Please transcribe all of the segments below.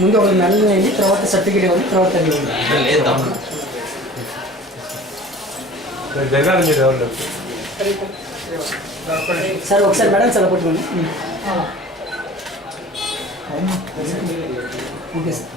ముందు ఒక నెల అయింది, తర్వాత సర్టిఫికేట్ ఇవ్వాలి, తర్వాత సార్ ఒకసారి మేడం చాలా పట్టుకోండి. Okay sir.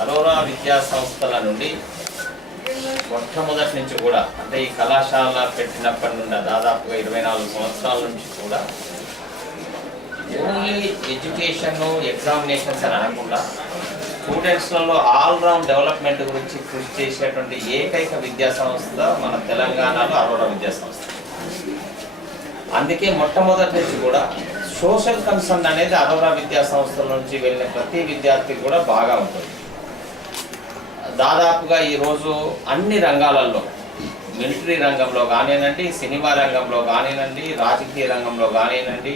అరోరా విద్యా సంస్థల నుండి మొట్టమొదటి నుంచి కూడా, అంటే ఈ కళాశాల పెట్టినప్పటి నుండి దాదాపుగా 24 సంవత్సరాల నుంచి కూడా ఓన్లీ ఎడ్యుకేషన్ ఎగ్జామినేషన్స్ అని అనకుండా స్టూడెంట్స్లలో ఆల్రౌండ్ డెవలప్మెంట్ గురించి కృషి చేసేటువంటి ఏకైక విద్యా సంస్థ మన తెలంగాణలో అరోరా విద్యా సంస్థ. అందుకే మొట్టమొదటి నుంచి కూడా సోషల్ కన్సర్న్ అనేది అరోరా విద్యా సంస్థల నుంచి వెళ్ళిన ప్రతి విద్యార్థికి కూడా బాగా ఉంటుంది. దాదాపుగా ఈరోజు అన్ని రంగాలలో, మిలిటరీ రంగంలో కానివ్వండి, సినిమా రంగంలో కానివ్వండి, రాజకీయ రంగంలో కానివ్వండి,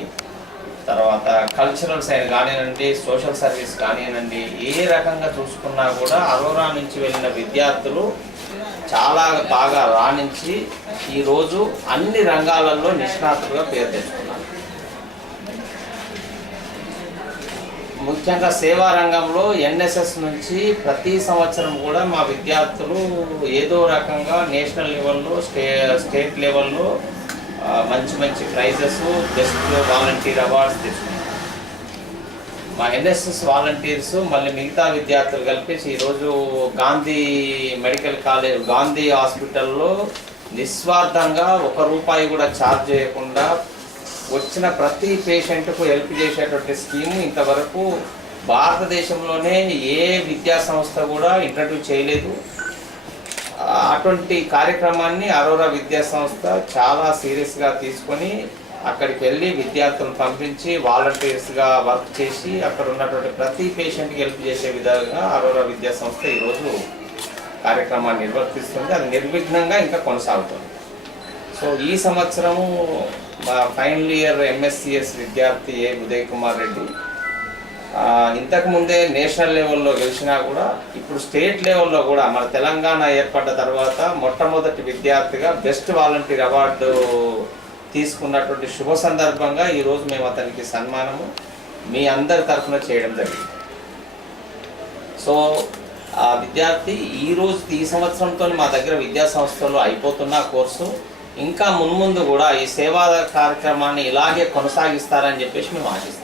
తర్వాత కల్చరల్ సైడ్ కానివ్వండి, సోషల్ సర్వీస్ కానివ్వండి, ఏ రకంగా చూసుకున్నా కూడా అరోరా నుంచి వెళ్ళిన విద్యార్థులు చాలా బాగా రాణించి ఈరోజు అన్ని రంగాలలో నిష్ణాతులుగా పేరు తెచ్చుకున్నారు. ముఖ్యంగా సేవా రంగంలో ఎన్ఎస్ఎస్ నుంచి ప్రతి సంవత్సరం కూడా మా విద్యార్థులు ఏదో రకంగా నేషనల్ లెవెల్లో, స్టేట్ లెవెల్లో మంచి మంచి ప్రైజెస్, బెస్ట్ వాలంటీర్ అవార్డ్స్ తెచ్చుకున్నారు. మా ఎన్ఎస్ఎస్ వాలంటీర్స్ మళ్ళీ మిగతా విద్యార్థులు కలిపేసి ఈరోజు గాంధీ మెడికల్ కాలేజ్, గాంధీ హాస్పిటల్లో నిస్వార్థంగా ₹1 కూడా ఛార్జ్ చేయకుండా వచ్చిన ప్రతి పేషెంట్కు హెల్ప్ చేసేటువంటి స్కీమ్ ఇంతవరకు భారతదేశంలోనే ఏ విద్యా సంస్థ కూడా ఇంట్రడ్యూస్ చేయలేదు. అటువంటి కార్యక్రమాన్ని అరోరా విద్యా సంస్థ చాలా సీరియస్గా తీసుకొని అక్కడికి వెళ్ళి విద్యార్థులను పంపించి వాలంటీర్స్గా వర్క్ చేసి అక్కడ ఉన్నటువంటి ప్రతి పేషెంట్కి హెల్ప్ చేసే విధంగా అరోరా విద్యా సంస్థ ఈరోజు కార్యక్రమాన్ని నిర్వర్తిస్తుంది. అది నిర్విఘ్నంగా ఇంకా కొనసాగుతుంది. సో ఈ సంవత్సరము మా ఫైనల్ ఇయర్ ఎంఎస్సిఎస్ విద్యార్థి ఉదయ్ కుమార్ రెడ్డి ఇంతకుముందే నేషనల్ లెవెల్లో గెలిచినా కూడా ఇప్పుడు స్టేట్ లెవెల్లో కూడా మన తెలంగాణ ఏర్పడ్డ తర్వాత మొట్టమొదటి విద్యార్థిగా బెస్ట్ వాలంటీర్ అవార్డు తీసుకున్నటువంటి శుభ సందర్భంగా ఈరోజు మేము అతనికి సన్మానము మీ అందరి తరఫున చేయడం జరిగింది. సో ఆ విద్యార్థి ఈ సంవత్సరంతో మా దగ్గర విద్యా సంస్థలో అయిపోతున్న కోర్సు ఇంకా మున్ముందు కూడా ఈ సేవా కార్యక్రమాన్ని ఇలాగే కొనసాగిస్తారని చెప్పేసి మేము ఆశిస్తాం.